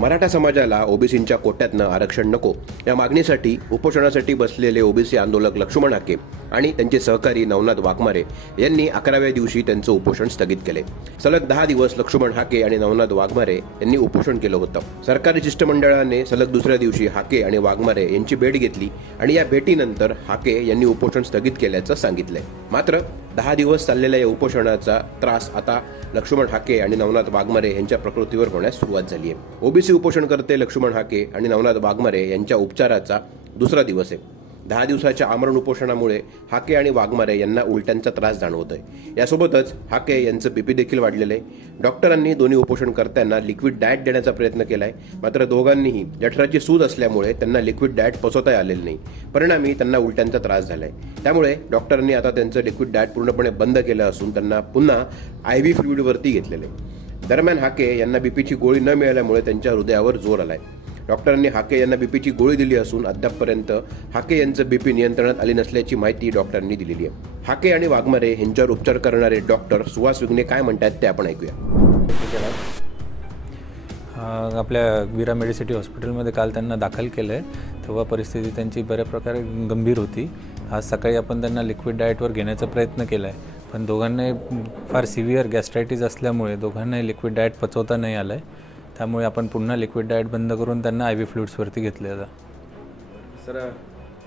मराठा समाजाला ओबीसींच्या कोट्यातनं आरक्षण नको. या मागणीसाठी उपोषणासाठी बसलेले ओबीसी आंदोलक लक्ष्मण हाके आणि त्यांचे सहकारी नवनाथ वाघमारे यांनी अकराव्या दिवशी त्यांचं उपोषण स्थगित केले. सलग दहा दिवस लक्ष्मण हाके आणि नवनाथ वाघमारे यांनी उपोषण केलं होतं. सरकारी शिष्टमंडळाने सलग दुसऱ्या दिवशी हाके आणि वाघमारे यांची भेट घेतली आणि या भेटीनंतर हाके यांनी उपोषण स्थगित केल्याचं सांगितलंय. मात्र दहा दिवस चाललेल्या या उपोषणाचा त्रास आता लक्ष्मण हाके आणि नवनाथ वाघमारे यांच्या प्रकृतीवर होण्यास सुरुवात झाली आहे. ओबीसी उपोषणकर्ते लक्ष्मण हाके आणि नवनाथ वाघमारे यांच्या उपचाराचा दुसरा दिवस आहे. दहा दिवसाच्या आमरण उपोषणामुळे हाके आणि वाघमारे यांना उलट्यांचा त्रास जाणवत आहे यासोबतच हाके यांचं बीपी देखील वाढलेलं आहे. डॉक्टरांनी दोन्ही उपोषणकर्त्यांना लिक्विड डाएट देण्याचा प्रयत्न केलाय. मात्र दोघांनीही जठराची सूज असल्यामुळे त्यांना लिक्विड डाएट पचवता आलेलं नाही. परिणामी त्यांना उलट्यांचा त्रास झालाय. त्यामुळे डॉक्टरांनी आता त्यांचं लिक्विड डाएट पूर्णपणे बंद केलं असून त्यांना पुन्हा आय व्ही फ्लुईडवरती घेतलेलं आहे. दरम्यान हाके यांना बीपीची गोळी न मिळाल्यामुळे त्यांच्या हृदयावर जोर आलाय. डॉक्टरांनी हाके यांना बीपीची गोळी दिली असून अद्यापपर्यंत हाके यांचं बीपी नियंत्रणात आली नसल्याची माहिती डॉक्टरांनी दिलेली आहे. हाके आणि वाघमारे यांच्यावर उपचार करणारे डॉक्टर सुहास विघ्ने काय म्हणतात ते आपण ऐकूया. आपल्या विरा मेडिसिटी हॉस्पिटलमध्ये काल त्यांना दाखल केलं आहे तेव्हा परिस्थिती त्यांची बऱ्या प्रकारे गंभीर होती. आज सकाळी आपण त्यांना लिक्विड डाएटवर घेण्याचा प्रयत्न केला आहे पण दोघांनाही फार सिव्हिअर गॅस्ट्रायटीस असल्यामुळे दोघांनाही लिक्विड डाएट पचवता नाही आलं आहे त्यामुळे आपण पुन्हा लिक्विड डाएट बंद करून त्यांना आय व्ही फ्लुइड्सवरती घेतले आता. सर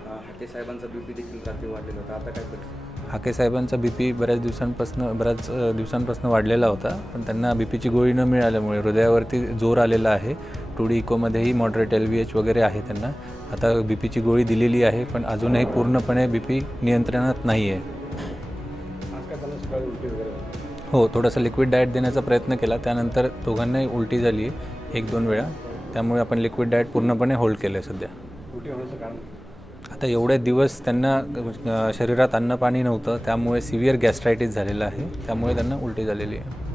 हाके साहेबांचा बी पी देखील रात्री वाढलेला होता. आता काय परिस्थिती? हाके साहेबांचा बी पी बऱ्याच दिवसांपासून बऱ्याच दिवसांपासून वाढलेला होता. पण त्यांना बी पीची गोळी न मिळाल्यामुळे हृदयावरती जोर आलेला आहे. टू डी इकोमध्येही मॉडरेट एल व्ही एच वगैरे आहे त्यांना. आता बी पीची गोळी दिलेली आहे पण अजूनही पूर्णपणे बी पी नियंत्रणात नाही आहे सकाळी उलटी वगैरे हो थोडासा लिक्विड डाएट देण्याचा प्रयत्न केला. त्यानंतर दोघांनाही उलटी झाली आहे एक दोन वेळा. त्यामुळे आपण लिक्विड डाएट पूर्णपणे होल्ड केलं आहे सध्या. उलटी होण्याचं कारण? आता एवढे दिवस त्यांना अ, शरीरात अन्न पाणी नव्हतं. त्यामुळे सिव्हिअर गॅस्ट्रायटिस झालेलं आहे. त्यामुळे त्यांना उलटी झालेली आहे.